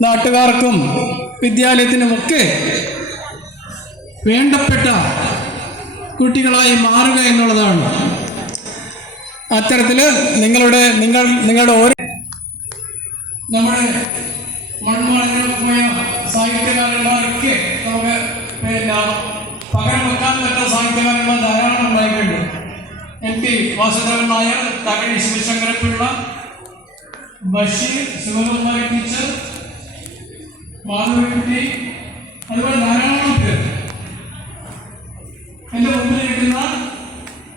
നാട്ടുകാർക്കും വിദ്യാലയത്തിനുമൊക്കെ വേണ്ടപ്പെട്ട കുട്ടികളായി മാറുക എന്നുള്ളതാണ്. അത്തരത്തിൽ നിങ്ങളുടെ ഓരോ നമ്മുടെ മൺമറഞ്ഞു പോയ സാഹിത്യകാരന്മാരൊക്കെ നമുക്ക് പകരം വെക്കാൻ പറ്റുന്ന സാഹിത്യകാരന്മാർ ധാരാളം ഉണ്ടായിട്ടുണ്ട്. MP വാസുദേവൻ നായർ, തകഴി ശിവശങ്കരപ്പിള്ള, ബഷീർ, ശിവകുമാരി ടീച്ചർ, മാധവിക്കുട്ടി, അതുപോലെ ധാരാളം പേർ എൻ്റെ മുമ്പിലിരിക്കുന്ന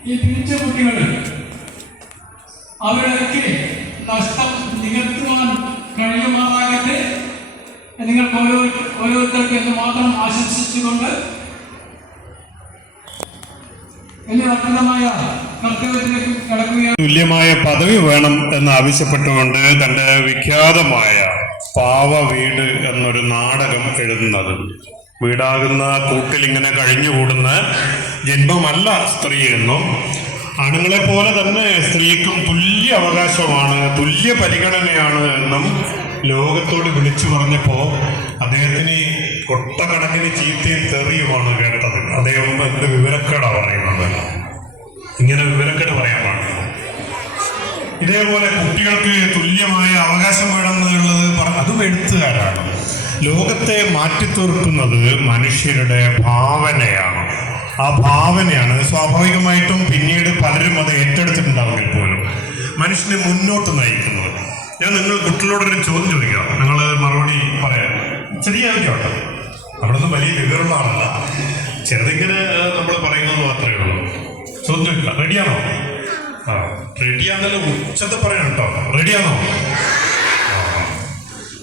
ഈ പിരിച്ച കുട്ടികൾ അവരൊക്കെ നഷ്ടം നികത്തുവാൻ കഴിയുമാറാകട്ടെ. നിങ്ങൾക്ക് ഓരോരുത്തർക്ക് എന്ന് മാത്രം ആശംസിച്ചുകൊണ്ട് തുല്യമായ പദവി വേണം എന്ന് ആവശ്യപ്പെട്ടുകൊണ്ട് തന്റെ വിഖ്യാതമായ പാവ വീട് എന്നൊരു നാടകം എഴുതുന്നത്. വീടാകുന്ന കൂട്ടിൽ ഇങ്ങനെ കഴിഞ്ഞുകൂടുന്ന ജന്മമല്ല സ്ത്രീ എന്നും ആണുങ്ങളെ പോലെ തന്നെ സ്ത്രീക്കും തുല്യ അവകാശമാണ്, തുല്യ പരിഗണനയാണ് എന്നും ലോകത്തോട് വിളിച്ചു പറഞ്ഞപ്പോ അദ്ദേഹത്തിന് കൊട്ടക്കണക്കിന് ചീത്തയും തെറിയുമാണ് കേട്ടത്. അദ്ദേഹം എന്ത് വിവരക്കേടാണ് പറയുന്നത്. ഇങ്ങനെ വിവരക്കേട് പറയാൻ പാടില്ല. ഇതേപോലെ കുട്ടികൾക്ക് തുല്യമായ അവകാശം വേണമെന്നുള്ളത് അതും എഴുത്തുകാരാണ്. ലോകത്തെ മാറ്റിത്തീർക്കുന്നത് മനുഷ്യരുടെ ഭാവനയാണ്. ആ ഭാവനയാണ് സ്വാഭാവികമായിട്ടും പിന്നീട് പലരും അത് ഏറ്റെടുത്തിട്ടുണ്ടാവുമെങ്കിൽ പോലും മനുഷ്യനെ മുന്നോട്ട് നയിക്കുന്നത്. ഞാൻ നിങ്ങൾ കുട്ടികളോടൊരു ചോദ്യം ചോദിക്കാം, നിങ്ങൾ മറുപടി പറയാം. ശരിയായിക്കോട്ടെ, അവിടെ നിന്ന് വലിയ വിവരമുള്ള ആളല്ല, ചെറുതിങ്ങനെ നമ്മൾ പറയുന്നത് മാത്രമേ ഉള്ളൂ. ചോദ്യം ചോദിക്കാം. റെഡിയാണോ? റെഡിയാന്നല്ല, ഉച്ചത്തെ പറയണം കേട്ടോ. റെഡിയാണോ?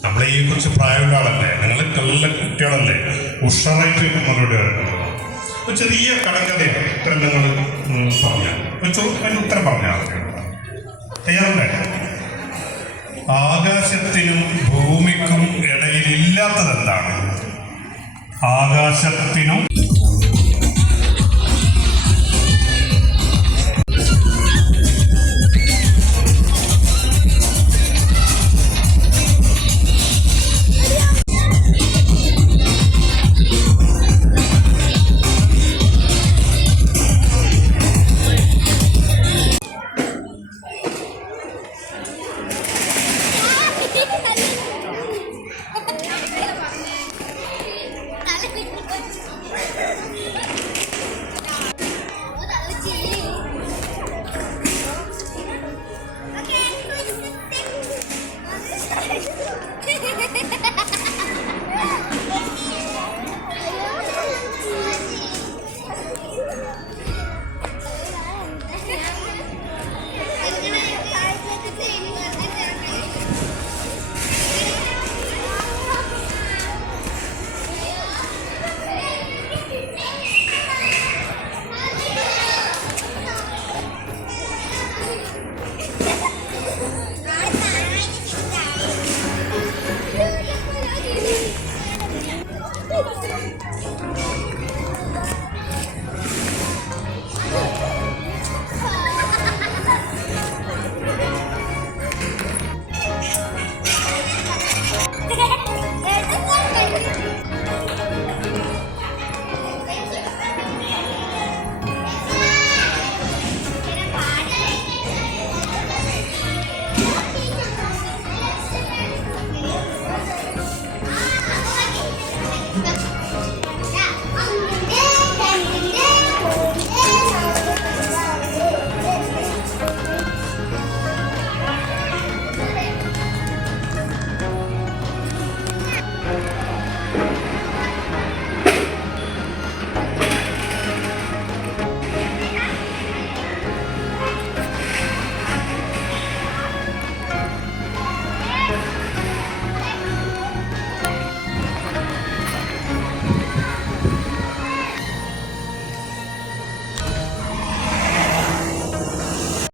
നമ്മളെ ഈ കുറച്ച് പ്രായമുള്ള ആളല്ലേ, നിങ്ങൾ നല്ല കുട്ടികളല്ലേ, ഉഷാറായിട്ട് മറുപടി വരുന്നത്. ഒരു ചെറിയ കടങ്കഥയാണ് ഉത്തരം നിങ്ങൾ പറഞ്ഞാൽ, അതിന് ഉത്തരം പറഞ്ഞാൽ തയ്യാറല്ലേ? ആകാശത്തിനും ഭൂമിക്കും ഇടയിൽ ഇല്ലാത്തത് എന്താണ്? ആകാശത്തിനും